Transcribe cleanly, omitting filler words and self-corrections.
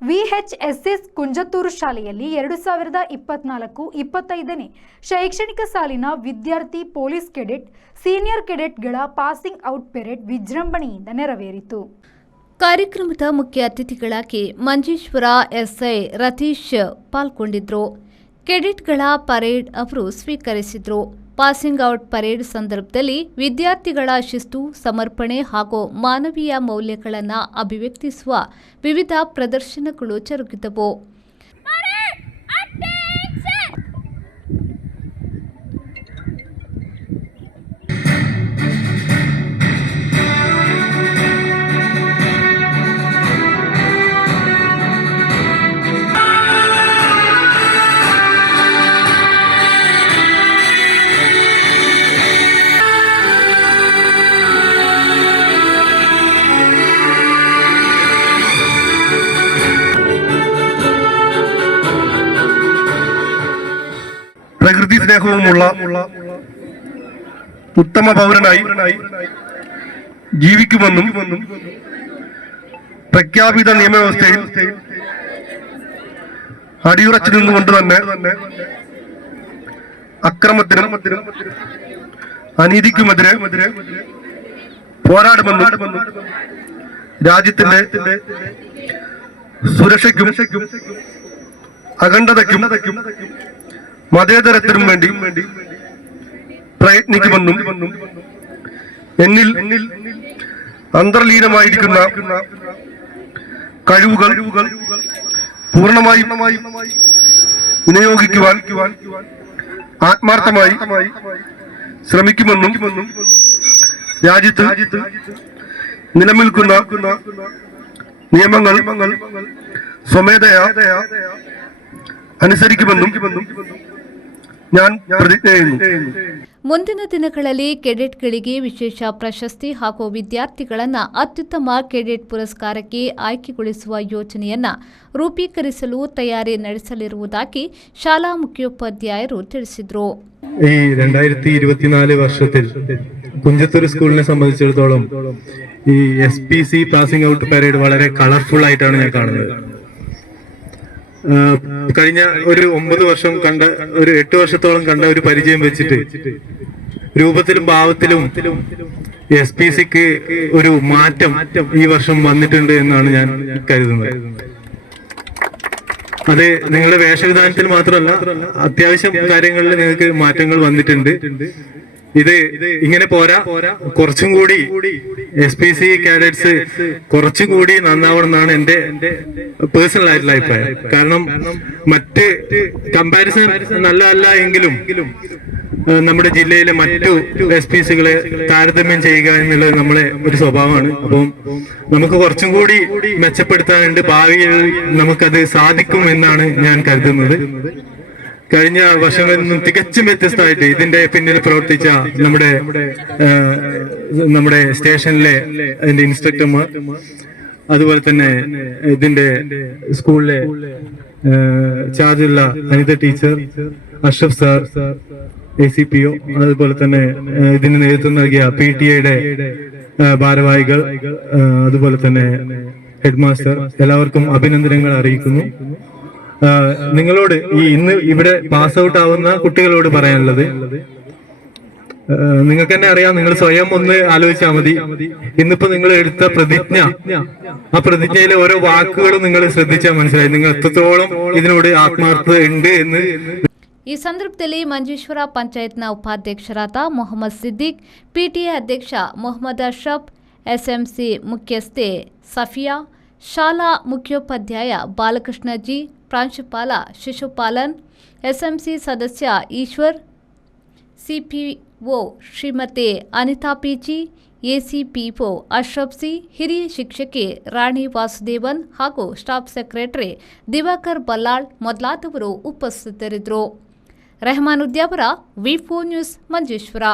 ವಿಎಚ್ಎಸ್ಎಸ್ ಕುಂಜತ್ತೂರು ಶಾಲೆಯಲ್ಲಿ 2024-25ನೇ ಶೈಕ್ಷಣಿಕ ಸಾಲಿನ ವಿದ್ಯಾರ್ಥಿ ಪೊಲೀಸ್ ಕೆಡೆಟ್ ಸೀನಿಯರ್ ಕೆಡೆಟ್ಗಳ ಪಾಸಿಂಗ್ ಔಟ್ ಪೆರೇಡ್ ವಿಜೃಂಭಣೆಯಿಂದ ನೆರವೇರಿತು. ಕಾರ್ಯಕ್ರಮದ ಮುಖ್ಯ ಅತಿಥಿಗಳಾಗಿ ಮಂಜೇಶ್ವರ ಎಸ್ಐ ರತೀಶ್ ಪಾಲ್ಗೊಂಡಿದ್ದರು. ಕೆಡೆಟ್ಗಳ ಪರೇಡ್ ಅವರು ಸ್ವೀಕರಿಸಿದರು. ಪಾಸಿಂಗ್ ಔಟ್ ಪರೇಡ್ ಸಂದರ್ಭದಲ್ಲಿ ವಿದ್ಯಾರ್ಥಿಗಳ ಶಿಸ್ತು, ಸಮರ್ಪಣೆ ಹಾಗೂ ಮಾನವೀಯ ಮೌಲ್ಯಗಳನ್ನು ಅಭಿವ್ಯಕ್ತಿಸುವ ವಿವಿಧ ಪ್ರದರ್ಶನಗಳು ಜರುಗಿದವು. പ്രകൃതി സ്നേഹവുമുള്ള ഉത്തമ പൗരനായി ജീവിക്കുമെന്നും പ്രഖ്യാപിത നിയമവ്യവസ്ഥയിൽ അടിയുറച്ചു നിന്നുകൊണ്ട് തന്നെ അക്രമത്തിനും അനീതിക്കുമെതിരെ പോരാടുമെന്നും രാജ്യത്തിന്റെ സുരക്ഷയ്ക്കും അഖണ്ഡതയ്ക്കും മതേതരത്തിനും വേണ്ടി പ്രയത്നിക്കുമെന്നും എന്നിൽ അന്തർലീനമായിരിക്കുന്ന കഴിവുകൾ പൂർണ്ണമായും വിനിയോഗിക്കുവാൻ ആത്മാർത്ഥമായി ശ്രമിക്കുമെന്നും രാജ്യത്ത് നിലനിൽക്കുന്ന നിയമങ്ങൾ സ്വമേധയാ അനുസരിക്കുമെന്നും ഞാൻ പ്രതിജ്ഞ ചെയ്യുന്നു. ಮುಂದಿನ ದಿನಗಳಲ್ಲಿ ಕೆಡೆಟ್ಗಳಿಗೆ ವಿಶೇಷ ಪ್ರಶಸ್ತಿ ಹಾಗೂ ವಿದ್ಯಾರ್ಥಿಗಳನ್ನು ಅತ್ಯುತ್ತಮ ಕೆಡೆಟ್ ಪುರಸ್ಕಾರಕ್ಕೆ ಆಯ್ಕೆಗೊಳಿಸುವ ಯೋಜನೆಯನ್ನು ರೂಪೀಕರಿಸಲು ತಯಾರಿ ನಡೆಸಲಿರುವುದಾಗಿ ಶಾಲಾ ಮುಖ್ಯೋಪಾಧ್ಯಾಯರು ತಿಳಿಸಿದರು. ഈ 2024 വർഷത്തിൽ കുഞ്ചത്തൂർ സ്കൂളിനെ സംബന്ധിച്ചിടത്തോളം ഈ SPC പാസിംഗ് ഔട്ട് പരേഡ് വളരെ കളർഫുൾ ആയിട്ടാണ് ഞാൻ കാണുന്നത്. കഴിഞ്ഞ ഒരു 9 വർഷം കണ്ട, ഒരു 8 വർഷത്തോളം കണ്ട ഒരു പരിചയം വെച്ചിട്ട് രൂപത്തിലും ഭാവത്തിലും SPCക്ക് ഒരു മാറ്റം ഈ വർഷം വന്നിട്ടുണ്ട് എന്നാണ് ഞാൻ കരുതുന്നത്. അത് നിങ്ങളുടെ വേഷവിധാനത്തിൽ മാത്രമല്ല, അത്യാവശ്യം കാര്യങ്ങളിൽ നിങ്ങൾക്ക് മാറ്റങ്ങൾ വന്നിട്ടുണ്ട്. ഇത് ഇങ്ങനെ പോരാ, കുറച്ചും കൂടി SPC കാഡറ്റ്സ് കുറച്ചും കൂടി നന്നാവണമെന്നാണ് എന്റെ പേഴ്സണൽ ആയിട്ടുള്ള അഭിപ്രായം. കാരണം മറ്റ് കമ്പാരിസൺ നല്ലതല്ല എങ്കിലും നമ്മുടെ ജില്ലയിലെ മറ്റു SPCകളെ താരതമ്യം ചെയ്യുക എന്നുള്ളത് നമ്മളെ ഒരു സ്വഭാവമാണ്. അപ്പം നമുക്ക് കുറച്ചും കൂടി മെച്ചപ്പെടുത്താനുണ്ട്. ഭാവിയിൽ നമുക്കത് സാധിക്കും എന്നാണ് ഞാൻ കരുതുന്നത്. കഴിഞ്ഞ വർഷങ്ങളിൽ നിന്നും തികച്ചും വ്യത്യസ്തമായിട്ട് ഇതിന്റെ പിന്നിൽ പ്രവർത്തിച്ച നമ്മുടെ സ്റ്റേഷനിലെ അതിന്റെ ഇൻസ്ട്രക്ടർമാർ, അതുപോലെ തന്നെ ഇതിന്റെ സ്കൂളിലെ ചാർജുള്ള Anitha teacher, Ashraf sir, ACPO, അതുപോലെ തന്നെ ഇതിന് നേതൃത്വം നൽകിയ PTA ഭാരവാഹികൾ, അതുപോലെ തന്നെ ഹെഡ് മാസ്റ്റർ, എല്ലാവർക്കും അഭിനന്ദനങ്ങൾ അറിയിക്കുന്നു. നിങ്ങളോട് ഇന്ന് ഇവിടെ പാസ് ഔട്ട് ആവുന്ന കുട്ടികളോട് പറയാനുള്ളത്, നിങ്ങൾക്ക് തന്നെ അറിയാം, നിങ്ങൾ സ്വയം ഒന്ന് ആലോചിച്ചാൽ മതി. ഇന്നിപ്പോ നിങ്ങൾ എടുത്ത പ്രതിജ്ഞ, ആ പ്രതിജ്ഞയിലെ ഓരോ വാക്കുകളും നിങ്ങൾ ശ്രദ്ധിച്ചാൽ മനസ്സിലായി നിങ്ങൾ എത്രത്തോളം ഇതിനോട് ആത്മാർത്ഥത ഉണ്ട് എന്ന്. ಈ ಸಂದರ್ಭದಲ್ಲಿ ಮಂಜೇಶ್ವರ ಪಂಚಾಯತ್ನ ಉಪಾಧ್ಯಕ್ಷರಾದ ಮೊಹಮ್ಮದ್ ಸಿದ್ದಿಕ್, PTA ಅಧ್ಯಕ್ಷ ಮೊಹಮ್ಮದ್ ಅಶ್ರಫ್, SMC ಮುಖ್ಯಸ್ಥೆ ಸಫಿಯಾ, ಶಾಲಾ ಮುಖ್ಯೋಪಾಧ್ಯಾಯ ಬಾಲಕೃಷ್ಣಜಿ, ಪ್ರಾಂಶುಪಾಲ ಶಿಶುಪಾಲನ್, SMC ಸದಸ್ಯ Eshwar, CPO Shrimati Anitha PG, ACPO Ashraf C, ಹಿರಿಯ ಶಿಕ್ಷಕಿ ರಾಣಿ ವಾಸುದೇವನ್ ಹಾಗೂ ಸ್ಟಾಫ್ ಸೆಕ್ರೆಟರಿ ದಿವಾಕರ್ ಬಲ್ಲಾಳ್ ಮೊದಲಾದವರು ಉಪಸ್ಥಿತರಿದ್ದರು. Rehman Udyavara, V4 news, Manjeshwar.